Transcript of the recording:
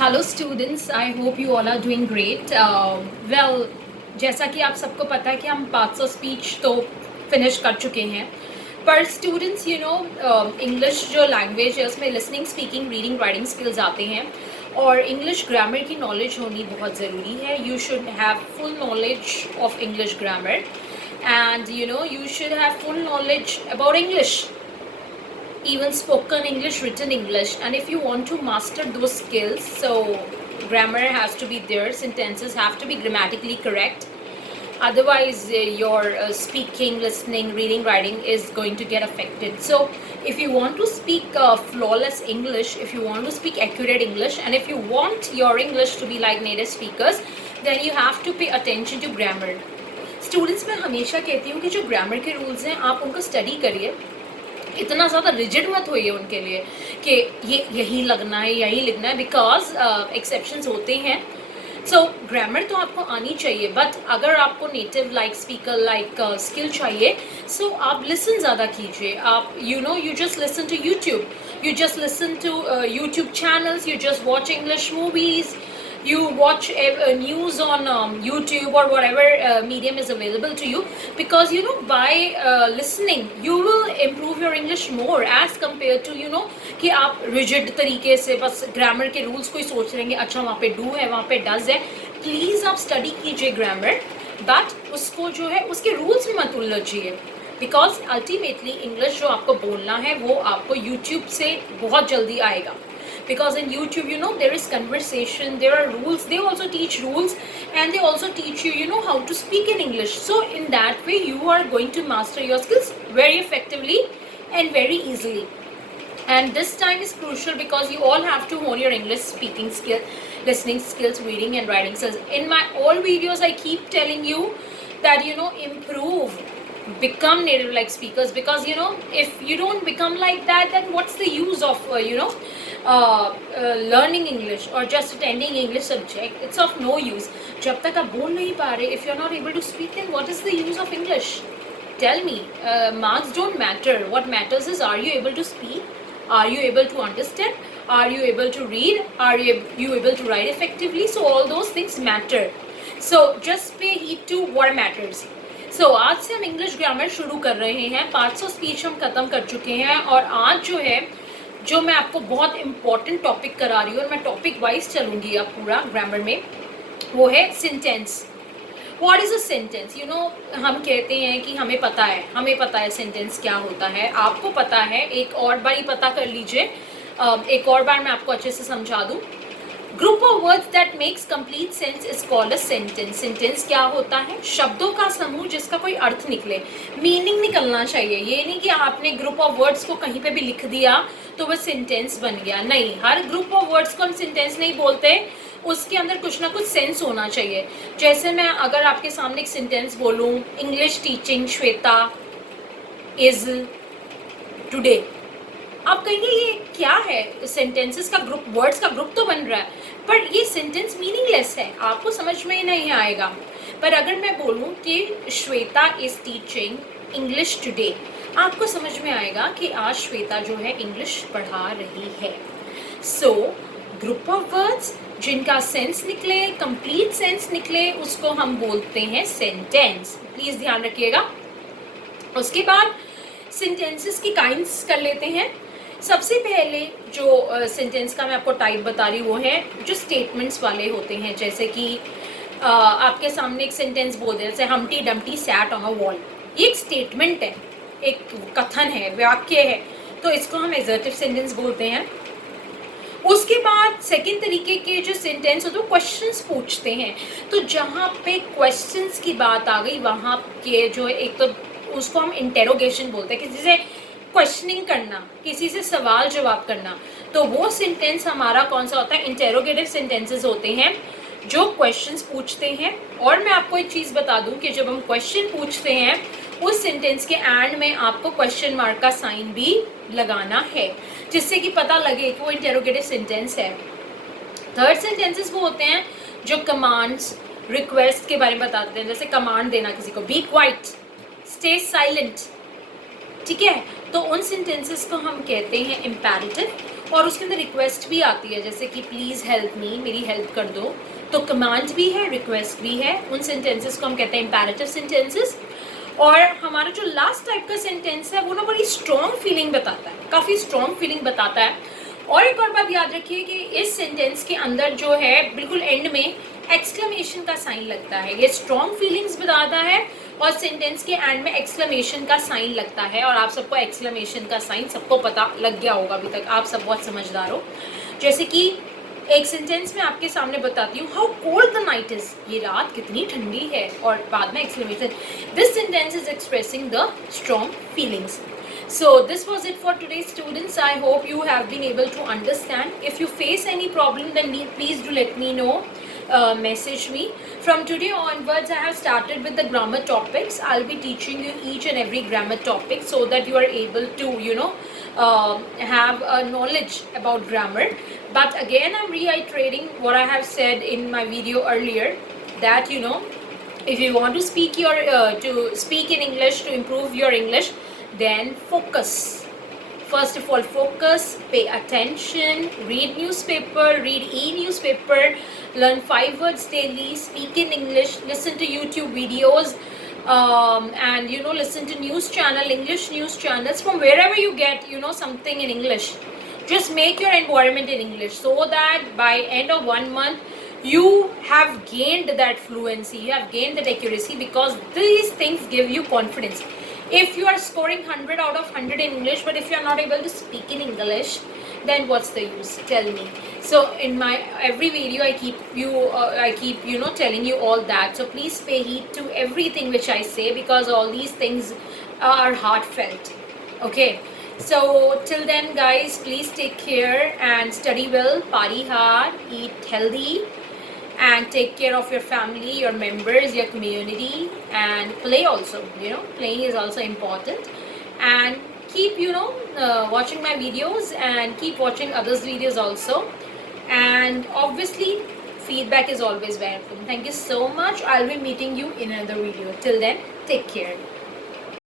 Hello students, I hope you all are doing great. Well, जैसा कि आप सबको पता है कि हम पार्ट्स ऑफ स्पीच तो फिनिश कर चुके हैं, पर स्टूडेंट्स इंग्लिश जो लैंग्वेज है उसमें listening, speaking, reading, writing skills आते हैं और इंग्लिश ग्रामर की नॉलेज होनी बहुत ज़रूरी है। You should have full knowledge of English grammar and you should have full knowledge about English, even spoken English, written English. And if you want to master those skills, so grammar has to be there, sentences have to be grammatically correct. Otherwise your speaking, listening, reading, writing is going to get affected. So if you want to speak flawless English, if you want to speak accurate English, and if you want your English to be like native speakers, then you have to pay attention to grammar. Students, मैं हमेशा कहती हूँ कि जो ग्रामर के रूल्स हैं आप उनको स्टडी करिए, इतना ज़्यादा रिजिड मत होइए उनके लिए कि ये यही लगना है, यही लिखना है, बिकॉज एक्सेप्शंस होते हैं। सो ग्रामर तो आपको आनी चाहिए, बट अगर आपको native like speaker like skill चाहिए, सो आप लिसन ज़्यादा कीजिए। आप you just listen to YouTube, you just listen to YouTube channels, you just watch English movies, you watch news on YouTube or whatever medium is available to you, because by listening you will improve your English more as compared to कि आप rigid तरीके से बस ग्रामर के रूल्स को ही सोच रहेंगे। अच्छा, वहाँ पे डू है, वहाँ पे डज है। प्लीज़ आप स्टडी कीजिए ग्रामर, बट उसको जो है उसके रूल्स में मत उलझिए, बिकॉज अल्टीमेटली इंग्लिश जो आपको बोलना है वो आपको यूट्यूब से बहुत जल्दी आएगा। Because in YouTube, there is conversation, there are rules, they also teach rules, and they also teach you, how to speak in English. So in that way, you are going to master your skills very effectively and very easily. And this time is crucial because you all have to hone your English speaking skill, listening skills, reading and writing skills. In my all videos, I keep telling you that, improve, become native like speakers, because if you don't become like that, then what's the use of learning English or just attending English subject? It's of no use. जब तक आप बोल नहीं पा रहे, if you're not able to speak, then what is the use of English? Tell me. Marks don't matter. What matters is, are you able to speak? Are you able to understand? Are you able to read? Are you able to write effectively? So all those things matter. So just pay heed to what matters. So आज से हम English grammar शुरू कर रहे हैं। Parts of speech हम खत्म कर चुके हैं और आज जो मैं आपको बहुत इंपॉर्टेंट टॉपिक करा रही हूँ, और मैं टॉपिक वाइज चलूँगी अब पूरा ग्रामर में, वो है sentence. What is a sentence? हम कहते हैं कि हमें पता है सेंटेंस क्या होता है। आपको पता है, एक और बार ही पता कर लीजिए, एक और बार मैं आपको अच्छे से समझा दूँ। Group of words that makes complete sense is called a sentence. Sentence क्या होता है? शब्दों का समूह जिसका कोई अर्थ निकले, मीनिंग निकलना चाहिए। ये नहीं कि आपने ग्रुप ऑफ वर्ड्स को कहीं पे भी लिख दिया तो वह सेंटेंस बन गया। नहीं, हर ग्रुप ऑफ वर्ड्स को हम सेंटेंस नहीं बोलते, उसके अंदर कुछ ना कुछ सेंस होना चाहिए। जैसे मैं अगर आपके सामने एक सेंटेंस बोलूँ, English teaching Shweta is today, आप कहेंगे ये क्या है? सेंटेंसेस का ग्रुप, वर्ड्स का ग्रुप तो बन रहा है, पर ये सेंटेंस मीनिंगलेस है, आपको समझ में ही नहीं आएगा। पर अगर मैं बोलूँ कि Shweta is teaching English today, आपको समझ में आएगा कि आज श्वेता जो है इंग्लिश पढ़ा रही है। सो ग्रुप ऑफ वर्ड्स जिनका सेंस निकले, कंप्लीट सेंस निकले, उसको हम बोलते हैं सेंटेंस। प्लीज़ ध्यान रखिएगा। उसके बाद सेंटेंसेस की काइंड्स कर लेते हैं। सबसे पहले जो सेंटेंस का मैं आपको टाइप बता रही हूँ वो है जो स्टेटमेंट्स वाले होते हैं। जैसे कि आपके सामने एक सेंटेंस बोल दे, जैसे हमटी Dumpty sat on a wall. ये एक स्टेटमेंट है, एक कथन है, वाक्य है, तो इसको हम एजर्टिव सेंटेंस बोलते हैं। उसके बाद सेकंड तरीके के जो सेंटेंस होते हैं क्वेश्चंस पूछते हैं। तो जहाँ पे क्वेश्चंस की बात आ गई, वहाँ के जो एक तो उसको हम इंटेरोगेशन बोलते हैं, किसी से क्वेश्चनिंग करना, किसी से सवाल जवाब करना। तो वो सेंटेंस हमारा कौन सा होता है? इंटेरोगेटिव सेंटेंसेस होते हैं जो क्वेश्चंस पूछते हैं। और मैं आपको एक चीज़ बता दूं कि जब हम क्वेश्चन पूछते हैं, उस सेंटेंस के एंड में आपको क्वेश्चन मार्क का साइन भी लगाना है, जिससे कि पता लगे कि वो इंटेरोगेटिव सेंटेंस है। थर्ड सेंटेंसेस वो होते हैं जो कमांड्स, रिक्वेस्ट के बारे में बताते हैं। जैसे कमांड देना किसी को, बी क्वाइट, स्टे साइलेंट, ठीक है? तो उन सेंटेंसेस को हम कहते हैं इम्पेरेटिव। और उसके अंदर रिक्वेस्ट भी आती है, जैसे कि प्लीज़ हेल्प मी, मेरी हेल्प कर दो। तो कमांड भी है, रिक्वेस्ट भी है। उन सेंटेंसेस को हम कहते हैं इम्पेरेटिव सेंटेंसेस। और हमारा जो लास्ट टाइप का सेंटेंस है वो ना बड़ी स्ट्रॉन्ग फीलिंग बताता है, काफ़ी स्ट्रॉन्ग फीलिंग बताता है। और एक और बात याद रखिए कि इस सेंटेंस के अंदर जो है बिल्कुल एंड में एक्सक्लेमेशन का साइन लगता है। ये स्ट्रॉन्ग फीलिंग्स बताता है और सेंटेंस के एंड में एक्सक्लेमेशन का साइन लगता है। और आप सबको एक्सक्लेमेशन का साइन सबको पता लग गया होगा अभी तक, आप सब बहुत समझदार हो। जैसे कि एक सेंटेंस में आपके सामने बताती हूँ, how cold the night is, ये रात कितनी ठंडी है, और बाद में exclamation. This sentence is expressing the strong feelings. So this was it for today, students. I hope you have been able to understand. If you face any problem, then please do let me know. Message me. From today onwards, I have started with the grammar topics. I'll be teaching you each and every grammar topic so that you are able to, have a knowledge about grammar. But again, I'm reiterating what I have said in my video earlier, that if you want to speak in English, to improve your English, then focus. First of all, focus, pay attention, read newspaper, read e-newspaper, learn 5 words daily, speak in English, listen to YouTube videos, and listen to news channel, English news channels from wherever you get something in English. Just make your environment in English so that by end of 1 month you have gained that fluency, you have gained that accuracy, because these things give you confidence. If you are scoring 100 out of 100 in English, but if you are not able to speak in English, then what's the use? Tell me. So in my every video, I keep telling you all that. So please pay heed to everything which I say, because all these things are heartfelt. Okay. So till then, guys, please take care and study well, party hard, eat healthy, and take care of your family, your members, your community, and play also. Playing is also important. And keep watching my videos, and keep watching others videos also. And obviously feedback is always welcome. Thank you so much. I'll be meeting you in another video. Till then, take care.